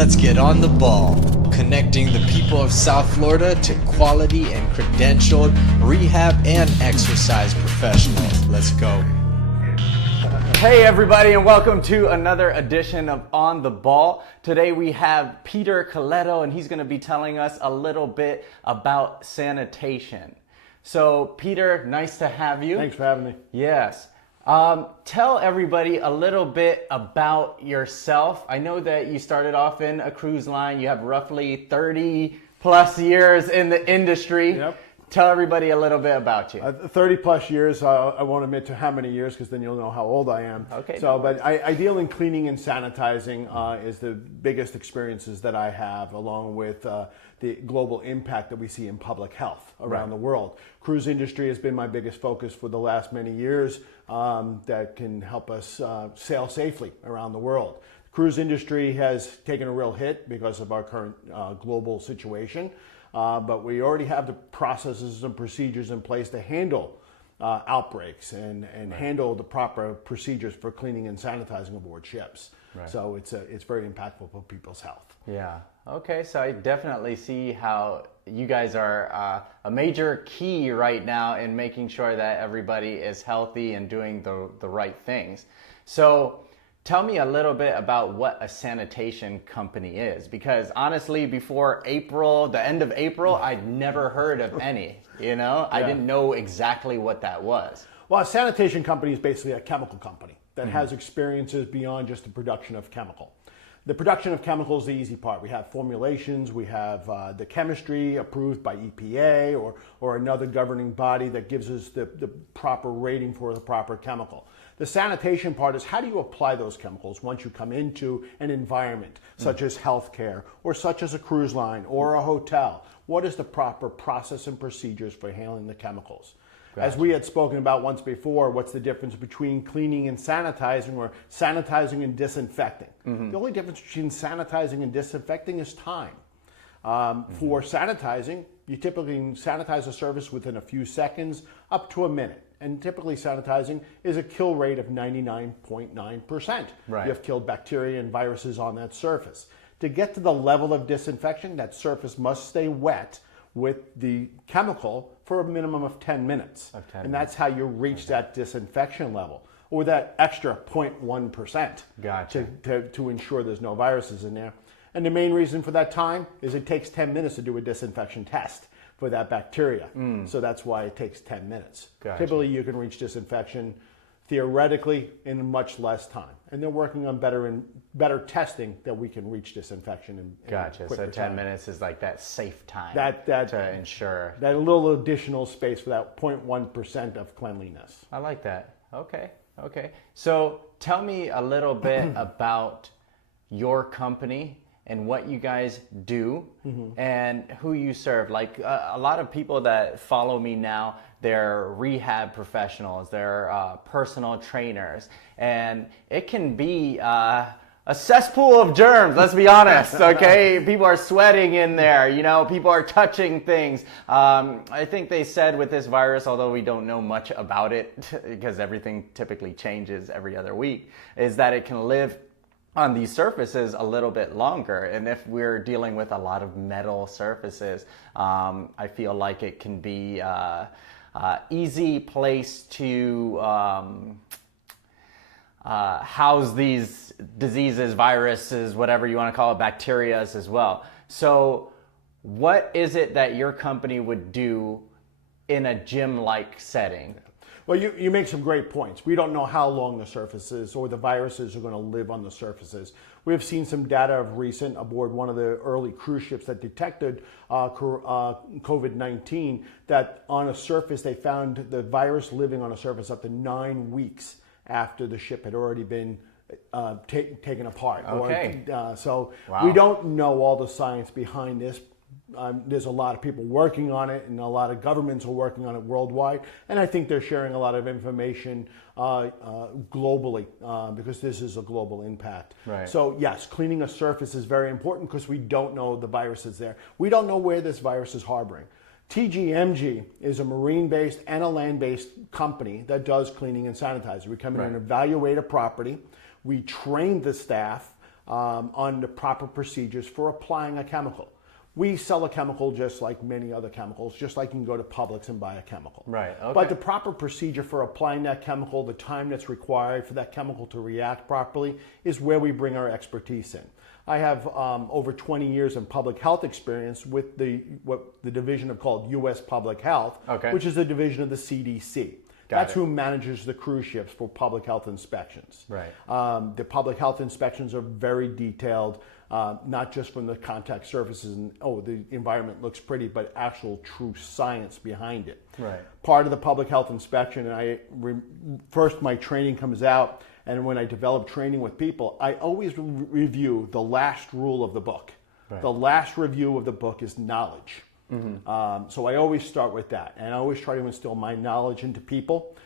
Let's get on the ball, connecting the people of South Florida to quality and credentialed rehab and exercise professionals. Let's go. Hey everybody, and welcome to another edition of On the Ball. Today we have Peter Coletto, and he's going to be telling us a little bit about sanitation. So Peter, nice to have you. Thanks for having me. Yes. Tell everybody a little bit about yourself. I know that you started off in a cruise line. You have roughly 30 plus years in the industry. Yep. Tell everybody a little bit about you. 30 plus years. I won't admit to how many years because then you'll know how old I am. Okay. So, but I deal in cleaning and sanitizing is the biggest experiences that I have, along with the global impact that we see in public health around the world. Cruise industry has been my biggest focus for the last many years. That can help us sail safely around the world. Cruise industry has taken a real hit because of our current global situation. But we already have the processes and procedures in place to handle outbreaks and handle the proper procedures for cleaning and sanitizing aboard ships. Right. So it's very impactful for people's health. Yeah. Okay. So I definitely see how you guys are a major key right now in making sure that everybody is healthy and doing the right things. So tell me a little bit about what a sanitation company is, because honestly, before April, the end of April, I'd never heard of any, I didn't know exactly what that was. Well, a sanitation company is basically a chemical company that has experiences beyond just the production of chemical. The production of chemicals is the easy part. We have formulations, we have the chemistry approved by EPA or another governing body that gives us the proper rating for the proper chemical. The sanitation part is how do you apply those chemicals once you come into an environment such as healthcare or such as a cruise line or a hotel. What is the proper process and procedures for handling the chemicals? Gotcha. As we had spoken about once before, what's the difference between cleaning and sanitizing, or sanitizing and disinfecting? The only difference between sanitizing and disinfecting is time. For sanitizing, you typically sanitize a surface within a few seconds up to a minute. And typically sanitizing is a kill rate of 99.9%. Right. You have killed bacteria and viruses on that surface. To get to the level of disinfection, that surface must stay wet with the chemical for a minimum of 10 minutes. And that's how you reach that disinfection level, or that extra 0.1%. Gotcha. to ensure there's no viruses in there. And the main reason for that time is it takes 10 minutes to do a disinfection test for that bacteria. So that's why it takes 10 minutes. Gotcha. Typically you can reach disinfection theoretically in much less time. And they're working on better testing that we can reach disinfection in Gotcha. So 10 time. minutes is like that safe time That to ensure. that little additional space for that 0.1% of cleanliness. I like that. Okay. So tell me a little bit about your company and what you guys do and who you serve. Like a lot of people that follow me now, they're rehab professionals, they're personal trainers, and it can be a cesspool of germs, let's be honest, okay? People are sweating in there, people are touching things. I think they said with this virus, although we don't know much about it because everything typically changes every other week, is that it can live on these surfaces a little bit longer. And if we're dealing with a lot of metal surfaces, I feel like it can be easy place to house these diseases, viruses, whatever you want to call it, bacteria as well. So what is it that your company would do in a gym-like setting? Well, you make some great points. We don't know how long the surfaces or the viruses are going to live on the surfaces. We have seen some data of recent aboard one of the early cruise ships that detected COVID-19, that on a surface they found the virus living on a surface up to 9 weeks after the ship had already been taken apart. Okay. So wow. We don't know all the science behind this. There's a lot of people working on it, and a lot of governments are working on it worldwide. And I think they're sharing a lot of information globally because this is a global impact. Right. So yes, cleaning a surface is very important because we don't know the virus is there. We don't know where this virus is harboring. TGMG is a marine-based and a land-based company that does cleaning and sanitizing. We come in and evaluate a property. We train the staff on the proper procedures for applying a chemical. We sell a chemical just like many other chemicals, just like you can go to Publix and buy a chemical. Right, okay. But the proper procedure for applying that chemical, the time that's required for that chemical to react properly, is where we bring our expertise in. I have over 20 years in public health experience with what the division of called U.S. Public Health, Okay. which is a division of the CDC. That's who manages the cruise ships for public health inspections. Right. The public health inspections are very detailed, not just from the contact surfaces and, the environment looks pretty, but actual true science behind it. Right. Part of the public health inspection, and first my training comes out, and when I develop training with people, I always review the last rule of the book. Right. The last review of the book is knowledge. So I always start with that, and I always try to instill my knowledge into people,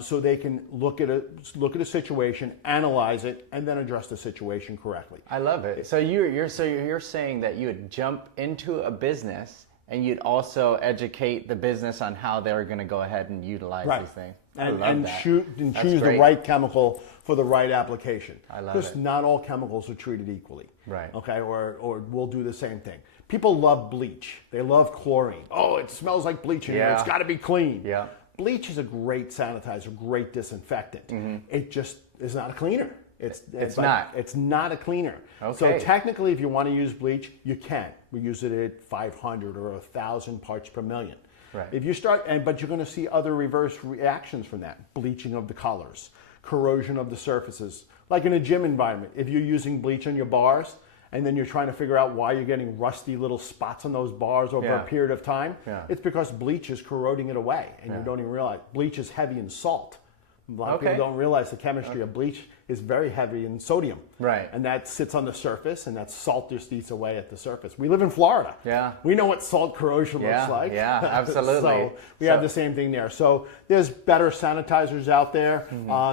so they can look at a situation, analyze it, and then address the situation correctly. I love it. So you're saying that you would jump into a business and you'd also educate the business on how they're going to go ahead and utilize these things. And choose That's the great. right chemical for the right application. I love Because it. not all chemicals are treated equally. Right. Okay, or we'll do the same thing. People love bleach. They love chlorine. Oh, it smells like bleach in here. Yeah. It's got to be clean. Yeah. Bleach is a great sanitizer, great disinfectant. Mm-hmm. It just is not a cleaner. It's like- not. It's not a cleaner. Okay. So technically, if you want to use bleach, you can. We use it at 500 or 1,000 parts per million. Right. If you start, but you're going to see other reverse reactions from that: bleaching of the colors, corrosion of the surfaces. Like in a gym environment, if you're using bleach on your bars, and then you're trying to figure out why you're getting rusty little spots on those bars over a period of time, it's because bleach is corroding it away, and you don't even realize. Bleach is heavy in salt. A lot of people don't realize the chemistry of bleach is very heavy in sodium. Right. And that sits on the surface, and that salt just eats away at the surface. We live in Florida. Yeah. We know what salt corrosion Yeah, looks like. yeah, absolutely. So we have the same thing there. So there's better sanitizers out there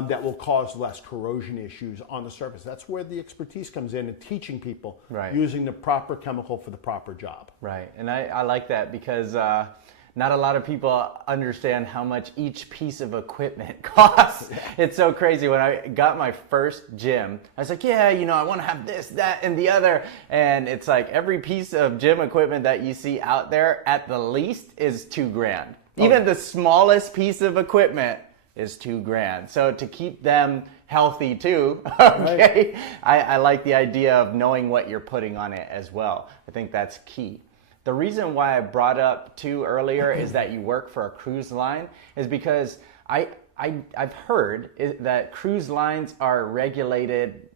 that will cause less corrosion issues on the surface. That's where the expertise comes in teaching people using the proper chemical for the proper job. Right, and I like that because not a lot of people understand how much each piece of equipment costs. It's so crazy. When I got my first gym, I was like, yeah, I want to have this, that, and the other. And it's like every piece of gym equipment that you see out there at the least is $2,000. Even the smallest piece of equipment is $2,000. So to keep them healthy too, okay, I like the idea of knowing what you're putting on it as well. I think that's key. The reason why I brought up too earlier is that you work for a cruise line is because I've heard that cruise lines are regulated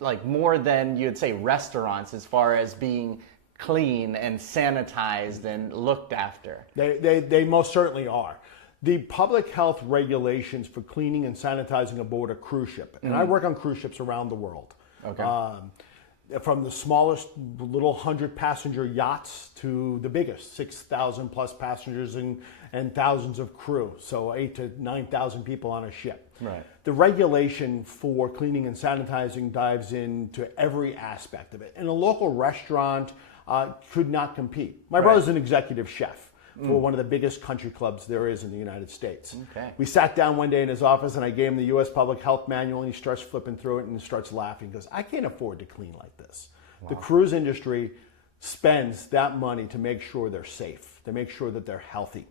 like more than you'd say restaurants as far as being clean and sanitized and looked after. They most certainly are. The public health regulations for cleaning and sanitizing aboard a cruise ship, and I work on cruise ships around the world. Okay. From the smallest little 100-passenger yachts to the biggest 6,000 plus passengers and thousands of crew, so 8,000 to 9,000 people on a ship. Right. The regulation for cleaning and sanitizing dives into every aspect of it. And a local restaurant could not compete. My brother's an executive chef for one of the biggest country clubs there is in the United States. Okay. We sat down one day in his office and I gave him the U.S. Public Health Manual, and he starts flipping through it and starts laughing because I can't afford to clean like this. Wow. The cruise industry spends that money to make sure they're safe, to make sure that they're healthy.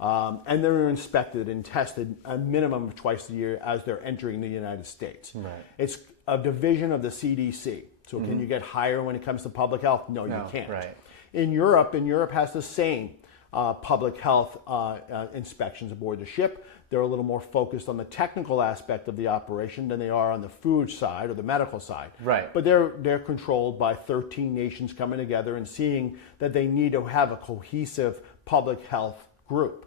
And they're inspected and tested a minimum of twice a year as they're entering the United States. Right. It's a division of the CDC. So can you get higher when it comes to public health? No, you can't. Right. In Europe has the same public health inspections aboard the ship. They're a little more focused on the technical aspect of the operation than they are on the food side or the medical side. Right. But they're controlled by 13 nations coming together and seeing that they need to have a cohesive public health group.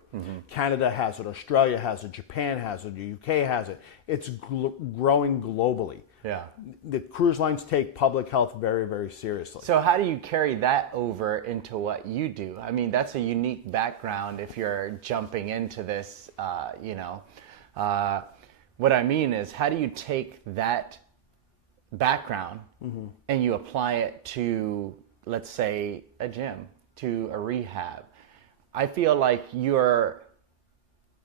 Canada has it, Australia has it, Japan has it, the UK has it. It's growing globally. Yeah. The cruise lines take public health very, very seriously. So how do you carry that over into what you do? I mean, that's a unique background if you're jumping into this, what I mean is, how do you take that background and you apply it to, let's say, a gym, to a rehab? I feel like you're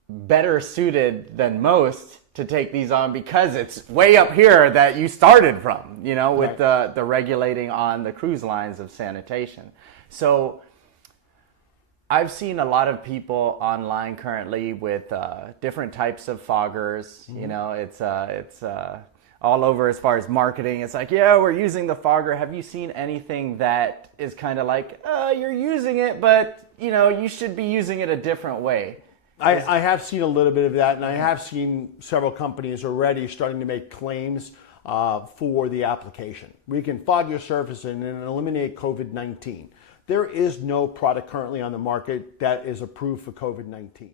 better suited than most to take these on because it's way up here that you started from, you know, with the regulating on the cruise lines of sanitation. So I've seen a lot of people online currently with different types of foggers. You know, it's all over as far as marketing. It's like, yeah, we're using the fogger. Have you seen anything that is kind of like, you're using it, but you know, you should be using it a different way? I have seen a little bit of that, and I have seen several companies already starting to make claims for the application. We can fog your surface and eliminate COVID-19. There is no product currently on the market that is approved for COVID-19.